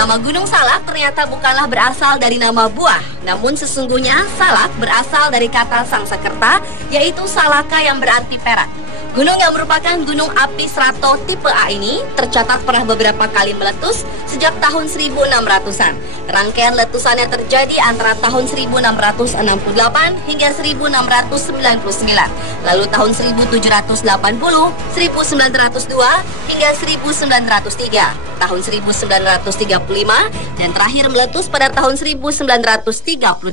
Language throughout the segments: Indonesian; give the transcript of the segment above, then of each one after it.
Nama Gunung Salak ternyata bukanlah berasal dari nama buah, namun sesungguhnya salak berasal dari kata Sangsekerta, yaitu salaka yang berarti perak. Gunung yang merupakan gunung api strato tipe A ini tercatat pernah beberapa kali meletus sejak tahun 1600-an. Rangkaian letusannya terjadi antara tahun 1668 hingga 1699, lalu tahun 1780, 1902 hingga 1903, tahun 1935, dan terakhir meletus pada tahun 1938.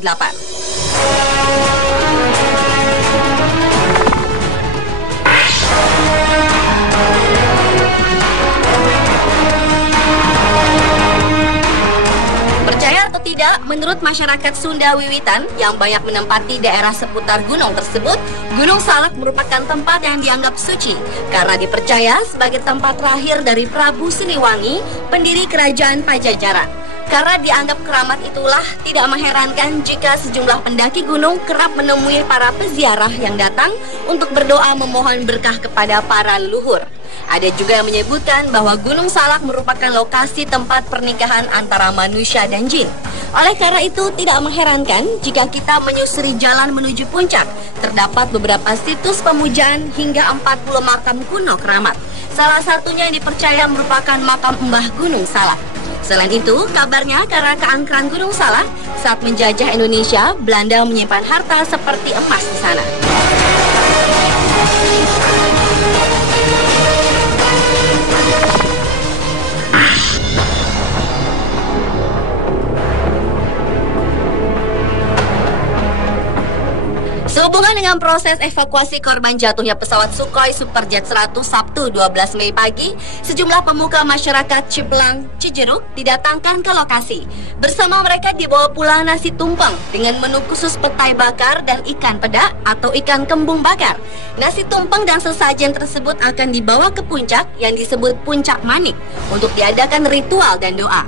Menurut masyarakat Sunda Wiwitan yang banyak menempati daerah seputar gunung tersebut, Gunung Salak merupakan tempat yang dianggap suci karena dipercaya sebagai tempat terakhir dari Prabu Siliwangi, pendiri kerajaan Pajajaran. Karena dianggap keramat itulah tidak mengherankan jika sejumlah pendaki gunung kerap menemui para peziarah yang datang untuk berdoa memohon berkah kepada para leluhur. Ada juga yang menyebutkan bahwa Gunung Salak merupakan lokasi tempat pernikahan antara manusia dan jin. Oleh karena itu, tidak mengherankan jika kita menyusuri jalan menuju puncak, terdapat beberapa situs pemujaan hingga 40 makam kuno keramat. Salah satunya yang dipercaya merupakan makam Mbah Gunung Salak. Selain itu, kabarnya karena keangkeran Gunung Salak, saat menjajah Indonesia, Belanda menyimpan harta seperti emas di sana. Sehubungan dengan proses evakuasi korban jatuhnya pesawat Sukhoi Superjet 100 Sabtu 12 Mei pagi, sejumlah pemuka masyarakat Ciplang, Cijeruk didatangkan ke lokasi. Bersama mereka dibawa pula nasi tumpeng dengan menu khusus petai bakar dan ikan peda atau ikan kembung bakar. Nasi tumpeng dan sesajen tersebut akan dibawa ke puncak yang disebut Puncak Manik untuk diadakan ritual dan doa.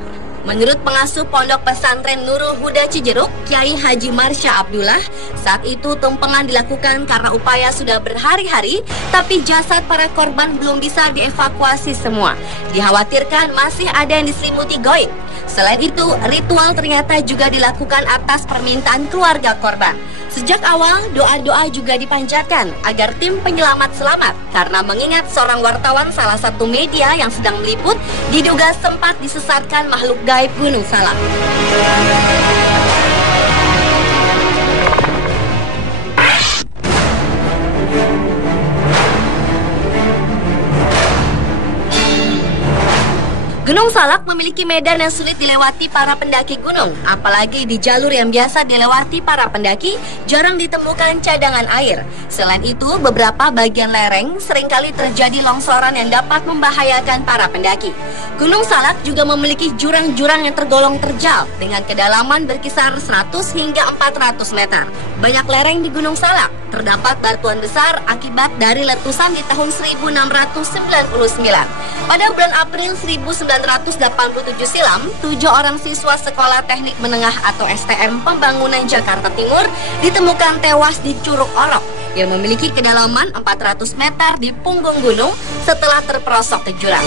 Menurut pengasuh Pondok Pesantren Nurul Huda Cijeruk, Kiai Haji Marsya Abdullah, saat itu tumpengan dilakukan karena upaya sudah berhari-hari, tapi jasad para korban belum bisa dievakuasi semua. Dikhawatirkan masih ada yang diselimuti goib. Selain itu, ritual ternyata juga dilakukan atas permintaan keluarga korban. Sejak awal, doa-doa juga dipanjatkan agar tim penyelamat selamat karena mengingat seorang wartawan salah satu media yang sedang meliput diduga sempat disesatkan makhluk gaib Gunung Salak. Gunung Salak memiliki medan yang sulit dilewati para pendaki gunung, apalagi di jalur yang biasa dilewati para pendaki, jarang ditemukan cadangan air. Selain itu, beberapa bagian lereng seringkali terjadi longsoran yang dapat membahayakan para pendaki. Gunung Salak juga memiliki jurang-jurang yang tergolong terjal dengan kedalaman berkisar 100 hingga 400 meter. Banyak lereng di Gunung Salak. Terdapat batuan besar akibat dari letusan di tahun 1699. Pada bulan April 1987 silam, 7 orang siswa Sekolah Teknik Menengah atau STM Pembangunan Jakarta Timur ditemukan tewas di Curug Orok yang memiliki kedalaman 400 meter di punggung gunung setelah terperosok ke jurang.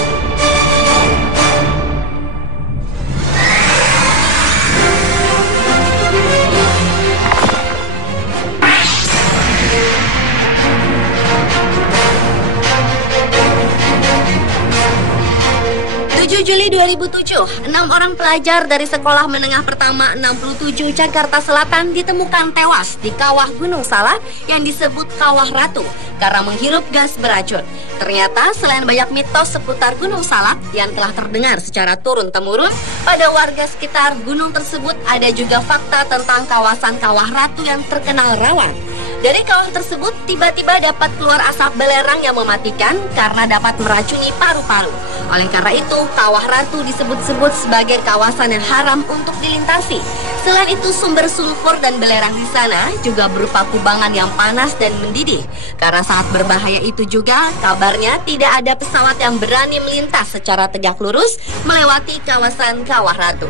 Juli 2007, 6 orang pelajar dari Sekolah Menengah Pertama 67 Jakarta Selatan ditemukan tewas di kawah Gunung Salak yang disebut Kawah Ratu karena menghirup gas beracun. Ternyata selain banyak mitos seputar Gunung Salak yang telah terdengar secara turun-temurun pada warga sekitar gunung tersebut, ada juga fakta tentang kawasan Kawah Ratu yang terkenal rawan. Dari kawah tersebut tiba-tiba dapat keluar asap belerang yang mematikan karena dapat meracuni paru-paru. Oleh karena itu, Kawah Ratu disebut-sebut sebagai kawasan yang haram untuk dilintasi. Selain itu, sumber sulfur dan belerang di sana juga berupa kubangan yang panas dan mendidih. Karena sangat berbahaya itu juga, kabarnya tidak ada pesawat yang berani melintas secara tegak lurus melewati kawasan Kawah Ratu.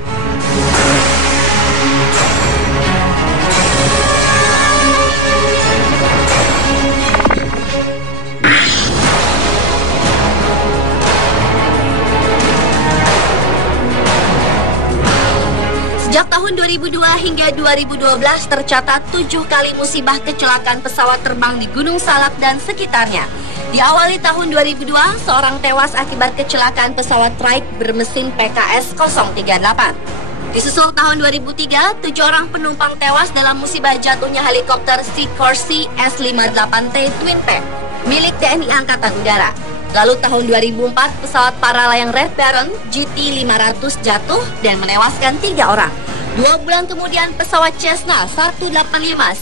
hingga 2012 tercatat 7 kali musibah kecelakaan pesawat terbang di Gunung Salak dan sekitarnya. Di awali tahun 2002, seorang tewas akibat kecelakaan pesawat trike bermesin PKS 038. Disusul tahun 2003, 7 orang penumpang tewas dalam musibah jatuhnya helikopter Sikorsky S-58T Twin Tail milik TNI Angkatan Udara. Lalu tahun 2004, pesawat paralayang Red Baron GT500 jatuh dan menewaskan 3 orang. 2 bulan kemudian, pesawat Cessna 185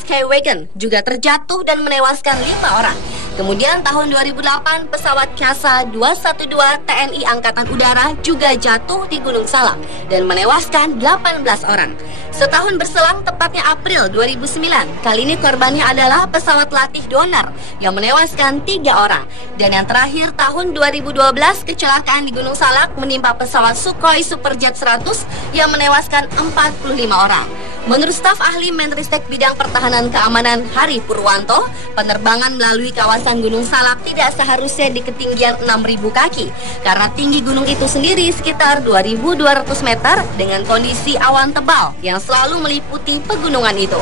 Skywagon juga terjatuh dan menewaskan 5 orang. Kemudian tahun 2008, pesawat Kasa 212 TNI Angkatan Udara juga jatuh di Gunung Salak dan menewaskan 18 orang. Setahun berselang, tepatnya April 2009, kali ini korbannya adalah pesawat latih donor yang menewaskan 3 orang. Dan yang terakhir, tahun 2012, kecelakaan di Gunung Salak menimpa pesawat Sukhoi Superjet 100 yang menewaskan 45 orang. Menurut staf ahli Menristek Bidang Pertahanan Keamanan Hari Purwanto, penerbangan melalui kawasan Gunung Salak tidak seharusnya di ketinggian 6.000 kaki karena tinggi gunung itu sendiri sekitar 2.200 meter dengan kondisi awan tebal yang selalu meliputi pegunungan itu.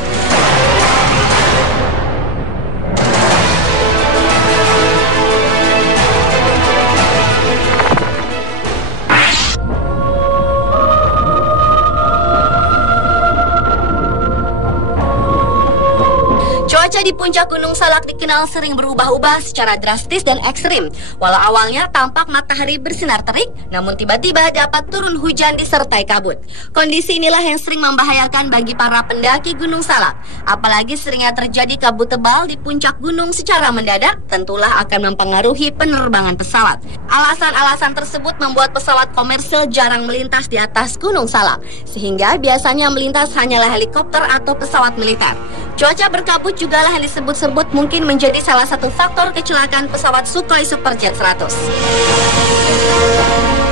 Cuaca di puncak Gunung Salak dikenal sering berubah-ubah secara drastis dan ekstrim. Walau awalnya tampak matahari bersinar terik, namun tiba-tiba dapat turun hujan disertai kabut. Kondisi inilah yang sering membahayakan bagi para pendaki Gunung Salak. Apalagi seringnya terjadi kabut tebal di puncak gunung secara mendadak, tentulah akan mempengaruhi penerbangan pesawat. Alasan-alasan tersebut membuat pesawat komersil jarang melintas di atas Gunung Salak, sehingga biasanya melintas hanyalah helikopter atau pesawat militer. Cuaca berkabut juga lah yang disebut-sebut mungkin menjadi salah satu faktor kecelakaan pesawat Sukhoi Superjet 100.